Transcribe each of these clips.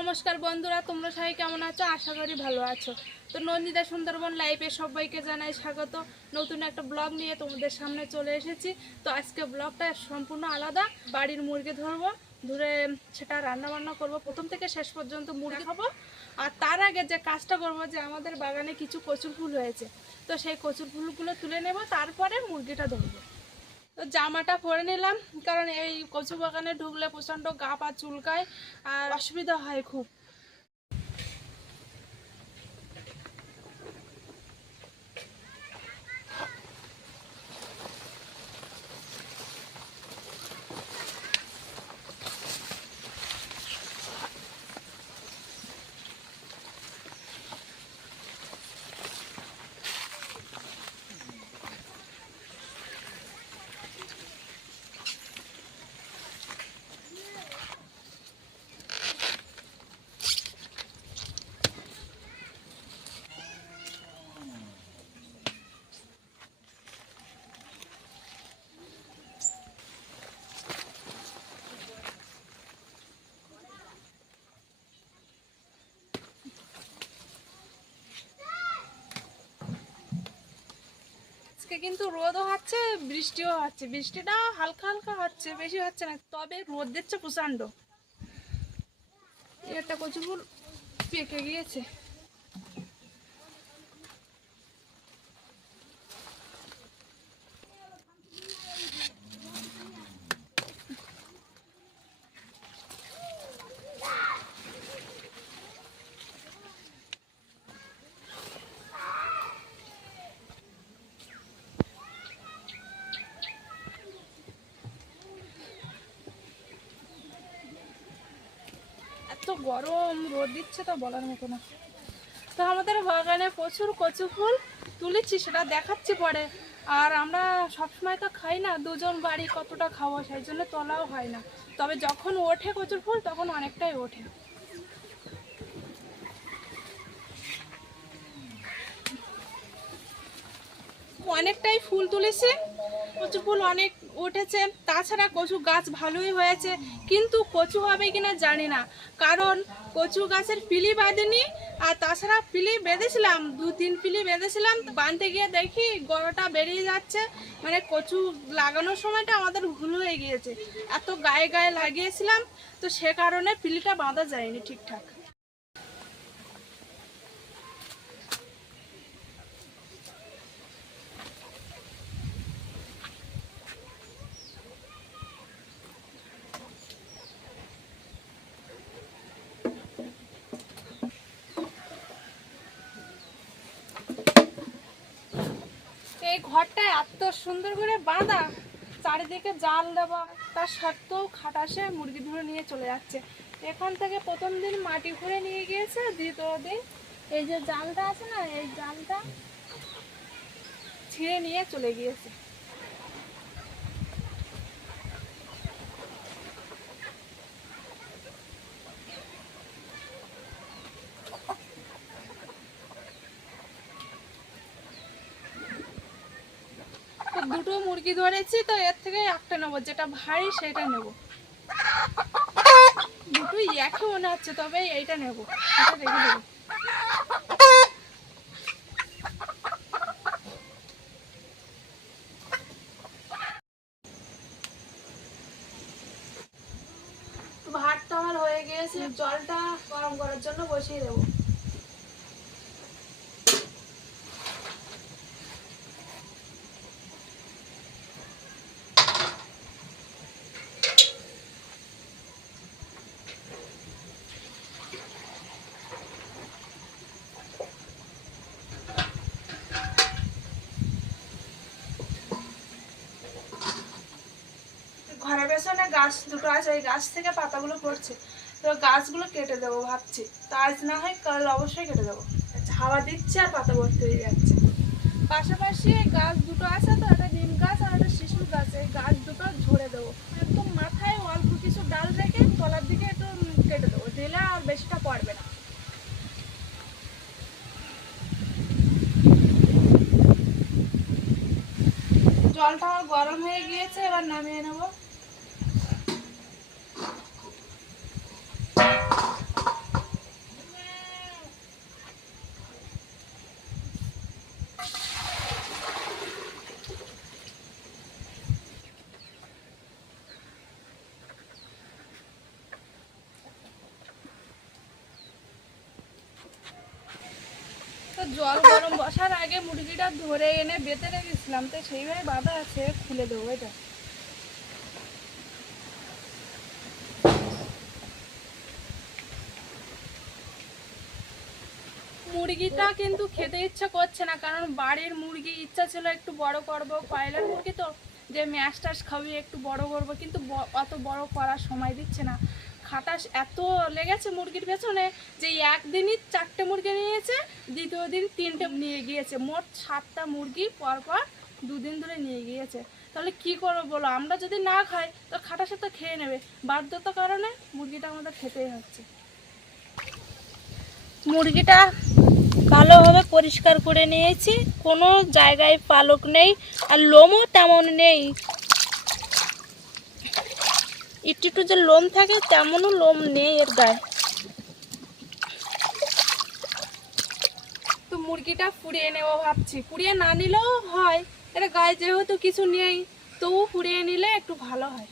নমস্কার বন্ধুরা, তোমরা সবাই কেমন আছো? আশা করি ভালো আছো। তো নন্দিতা সুন্দরবন লাইভে সবাইকে জানাই স্বাগত। নতুন একটা ব্লগ নিয়ে তোমাদের সামনে চলে এসেছি। তো আজকে ব্লগটা সম্পূর্ণ আলাদা। বাড়ির মুরগি ধরবো, ধরে সেটা রান্না বান্না করব। প্রথম থেকে শেষ পর্যন্ত মুরগি খাব। আর তার আগে যে কাজটা করব, যে আমাদের বাগানে কিছু কচুর ফুল হয়েছে। তো সেই কচুর ফুলগুলো তুলে নেব, তারপরে মুরগিটা ধরবো। তো জামাটা পরে নিলাম, কারণ এই কচু বাগানে ঢুকলে প্রচণ্ড গা পা চুলকায় আর অসুবিধা হয় খুব। আজকে কিন্তু রোদও হচ্ছে, বৃষ্টিও হচ্ছে। বৃষ্টিটা হালকা হালকা হচ্ছে, বেশি হচ্ছে না, তবে রোদ দিচ্ছে প্রচণ্ড। একটা কচু ফুল পেকে গিয়েছে। গরম, রোদ দিচ্ছে তো বলার মতো না। তো আমাদের বাগানে প্রচুর কচু ফুল তুলেছি, সেটা দেখাচ্ছি পরে। আর আমরা সবসময় তো খাই না, দুজন বাড়ি কতটা খাব, সেই জন্য তোলাও হয় না। তবে যখন ওঠে কচুর ফুল, তখন অনেকটাই ওঠে। অনেকটাই ফুল তুলেছি কচু ফুল অনেক উঠেছে। তাছাড়া কচু গাছ ভালোই হয়েছে, কিন্তু কচু হবে কিনা জানি না। কারণ কচু গাছের পিলি বাঁধেনি, আর তাছাড়া পিলি বেঁধেছিলাম দু তিন পিলি বেঁধেছিলাম, বাঁধতে গিয়ে দেখি গড়টা বেরিয়ে যাচ্ছে। মানে কচু লাগানোর সময়টা আমাদের ভুল হয়ে গিয়েছে। এত গায়ে গায়ে লাগিয়েছিলাম, তো সে কারণে পিলিটা বাঁধা যায়নি ঠিকঠাক এই ঘরটা এত সুন্দর করে বাঁধা। চারিদিকে জাল দেওয়া, তার সত্ত্বেও খাটাসে মুরগি ধরে নিয়ে চলে যাচ্ছে। এখান থেকে প্রথম দিন মাটি ঘুরে নিয়ে গিয়েছে, দ্বিতীয় দিন এই যে জালটা আছে না, এই জালটা ছিঁড়ে নিয়ে চলে গিয়েছে। দুটো মুরগি ধরেছি, তো এর থেকে একটা নেব, যেটা ভারী সেটা নেব। দুটোই একই মনে হচ্ছে, তবে এইটা নেব। রেখে দেবো আমার হয়ে গিয়েছে, জলটা গরম করার জন্য বসিয়ে দেবো। পেছনে গাছ, দুটো আছে, ওই গাছ থেকে পাতাগুলো পড়ছে। তো গাছগুলো কেটে দেবো ভাবছি। তা আজ না হয় কাল অবশ্যই কেটে দেবো। হাওয়া দিচ্ছে আর পাতা ভর্তি হয়ে যাচ্ছে। পাশাপাশি এই গাছ দুটো আছে তো, একটা নিম গাছ আর একটা শিশুর গাছ। এই গাছ দুটো ঝরে দেবো। একদম মাথায় অল্প কিছু ডাল রেখে তলার দিকে একটু কেটে দেবো। দিলে আর বেশিটা পড়বে না। জলটা আমার গরম হয়ে গিয়েছে, এবার নামিয়ে নেব। জল গরম বসার আগে মুরগিটা ধরে এনে বেঁধে রেখেছিলাম তো সেইভাবে আছে, খুলে দেবো এটা। মুরগিটা কিন্তু খেতে ইচ্ছা করছে না, কারণ বাড়ির মুরগি ইচ্ছা ছিল একটু বড় করব, কয়লার মুরগি তো, যে ম্যাশ টাশ খাবিয়ে একটু বড় করব, কিন্তু অত বড় করার সময় দিচ্ছে না। খাটাস এত লেগেছে মুরগির পেছনে যে একদিনই চারটে মুরগি নিয়েছে, দ্বিতীয় দিন তিনটে নিয়ে গিয়েছে। মোট সাতটা মুরগি পরপর দুদিন ধরে নিয়ে গিয়েছে। তাহলে কি করব বলো? আমরা যদি না খাই, তো খাটাসে তো খেয়ে নেবে। বাধ্যতার কারণে মুরগিটা আমাদের খেতেই হচ্ছে। মুরগিটা ভালোভাবে পরিষ্কার করে নিয়েছি। কোনো জায়গায় পালক নেই আর লোমও তেমন নেই। একটু একটু যে লোম থাকে, তেমনও লোম নেই এর গায়ে। তো মুরগিটা ফুরিয়ে নেব ভাবছি। ফুরিয়ে না নিলেও হয় এটা গায়ে যেহেতু কিছু নেই তবু ফুরিয়ে নিলে একটু ভালো হয়।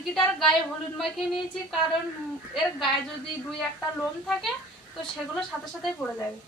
মুরগিটার গায়ে হলুদ মাখিয়ে নিয়েছি, কারণ এর গায়ে যদি দুই একটা লোম থাকে, তো সেগুলো সাথে সাথে পড়ে যাবে।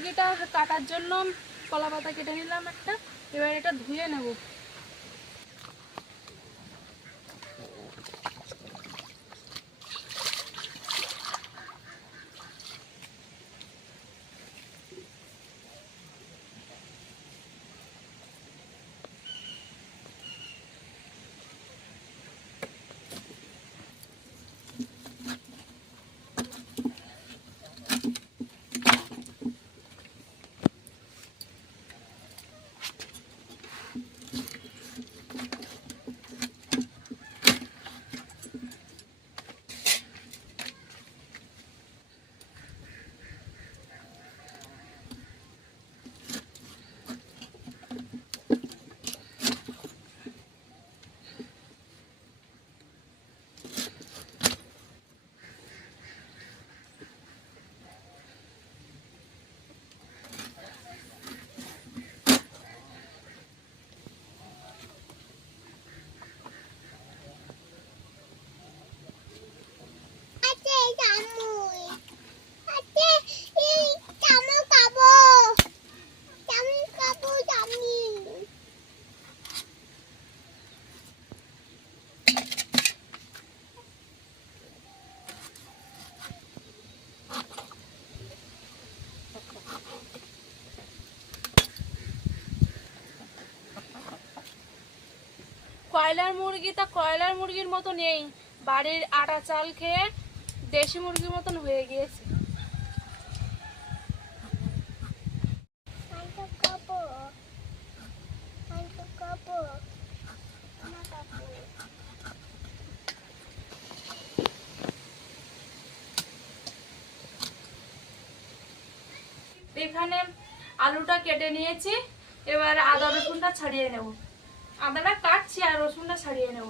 মুরগিটা কাটার জন্য কলা পাতা কেটে নিলাম একটা। এবার এটা ধুয়ে নেব আছে জামুই আছে এই জামু খাব জামু খাব জামি কয়লার মুরগি তা কয়লার মুরগির মতো নেই। বাড়ির আটা চাল খেয়ে দেশি মুরগির মতন হয়ে গিয়েছে। এখানে আলুটা কেটে নিয়েছি এবার আদা রসুনটা ছাড়িয়ে নেব। আদাটা কাটছি আর রসুনটা ছাড়িয়ে নেব।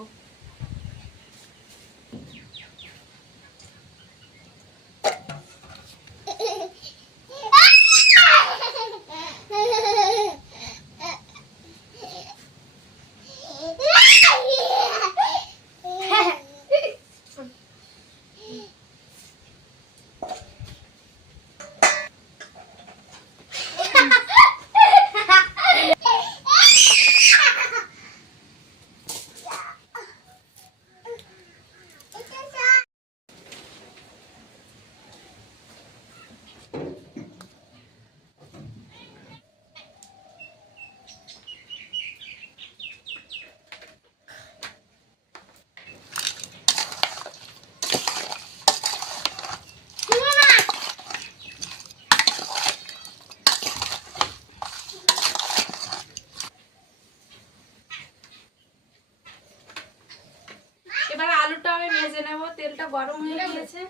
ভেজে নেব তেলটা গরম হয়ে গিয়েছে।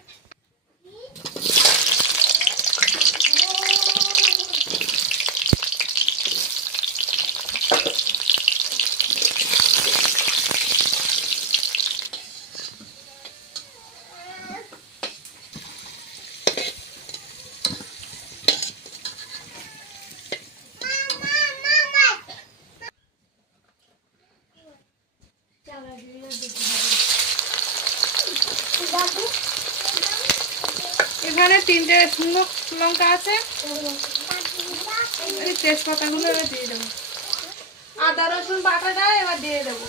এখানে তিনটে লঙ্কা আছে। এই তেজপাতাগুলো এবার দিয়ে দেবো। আদা, রসুন বাটাটা এবার দিয়ে দেবো।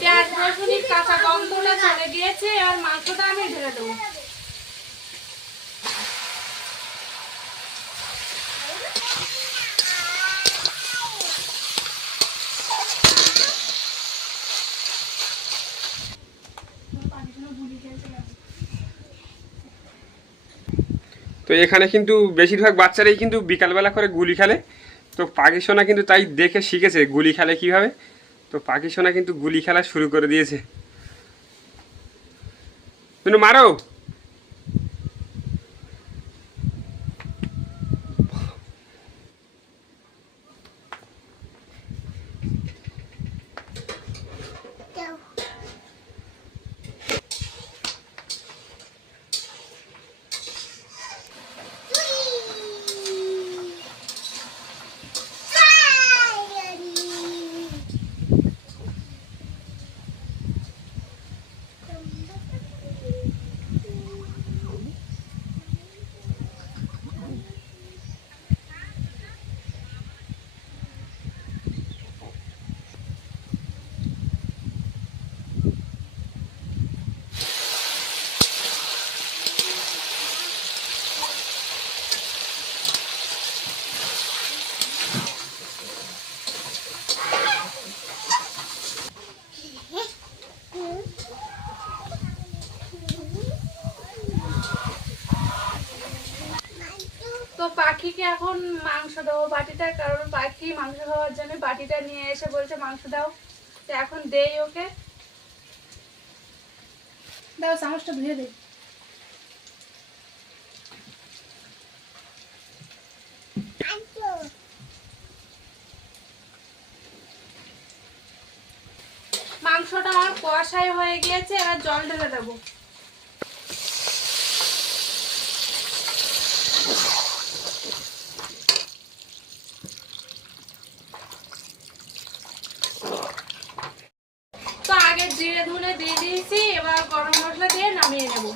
পেঁয়াজ রসুনের কাঁচা গন্ধটা চলে গিয়েছে, এবার মাংসটা আমি ঢেলে দেবো। তো এখানে কিন্তু বেশিরভাগ বাচ্চারাই কিন্তু বিকালবেলা করে গুলি খেলে। তো পাখি সোনা কিন্তু তাই দেখে শিখেছে গুলি খেলে কীভাবে। তো পাখি সোনা কিন্তু গুলি খেলা শুরু করে দিয়েছে। মারো তো পাখিকে এখন মাংস দেবো বাটিটা কারণ পাখি মাংস খাওয়ার জন্য বাটিটা নিয়ে এসে বলছে মাংস দাও। তো এখন দেই ওকে। দাও, চামচটা ধুয়ে দে। মাংসটা আমার কষাই হয়ে গিয়েছে, এবার জল ঢেলে দেবো তো আগে জিরে ধুলে দিয়ে দিয়েছি এবার গরম মশলা দিয়ে নামিয়ে নেব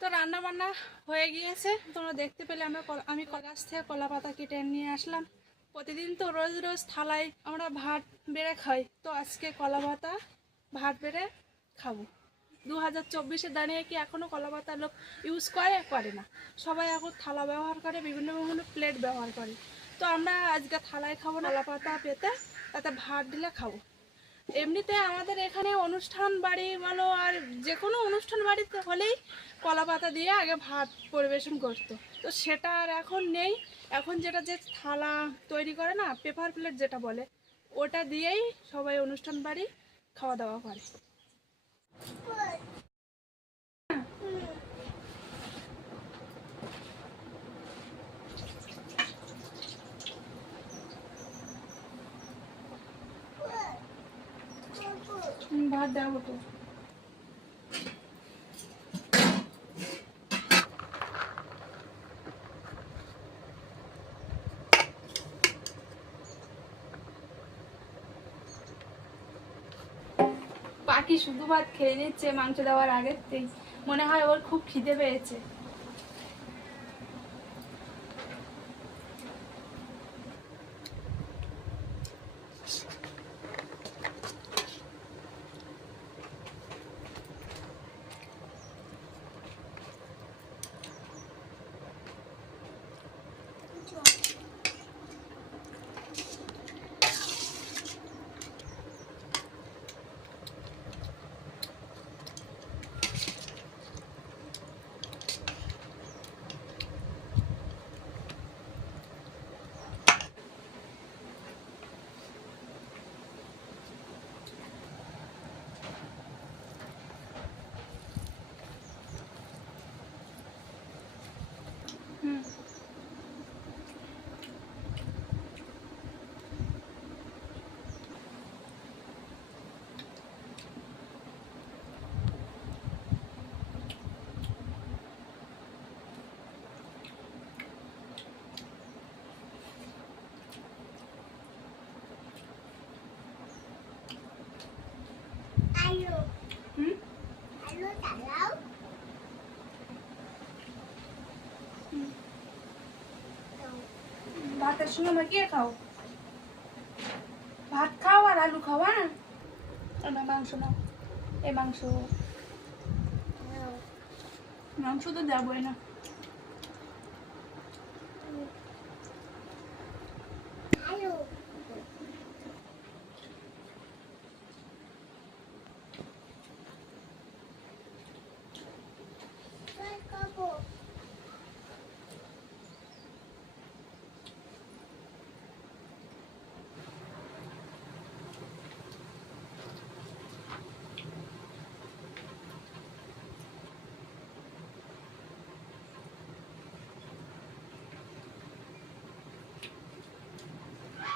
তো রান্না বান্না হয়ে গিয়েছে। তোমরা দেখতে পেলে আমরা আমি গাছ থেকে কলা পাতা কেটে নিয়ে আসলাম। প্রতিদিন তো রোজ রোজ থালায় আমরা ভাত বেড়ে খাই। তো আজকে কলা পাতা, ভাত বেড়ে খাব। দু হাজার চব্বিশে দাঁড়িয়ে কি এখনও কলা পাতা লোক ইউজ করে? করে না। সবাই এখন থালা ব্যবহার করে, বিভিন্ন বিভিন্ন প্লেট ব্যবহার করে। তো আমরা আজকে থালায় খাব কলা পাতা পেতে, তাতে ভাত দিলে খাব। এমনিতে আমাদের এখানে অনুষ্ঠান বাড়ি বলো আর যে কোনো অনুষ্ঠান বাড়িতে হলেই কলা পাতা দিয়ে আগে ভাত পরিবেশন করতো। তো সেটা আর এখন নেই। এখন যেটা যে থালা তৈরি করে না পেপার প্লেট যেটা বলে, ওটা দিয়েই সবাই অনুষ্ঠান বাড়ি খাওয়া দাওয়া করে। ভাত দেবো তো। পাখি শুধু ভাত খেয়ে নিচ্ছে মাংস দেওয়ার আগেতেই মনে হয় ওর খুব খিদে পেয়েছে। ভাতের সঙ্গে মাখিয়ে খাও ভাত খাও আর আলু খাওয়া না মাংস নাও। এই মাংস। মাংস তো যাবই না।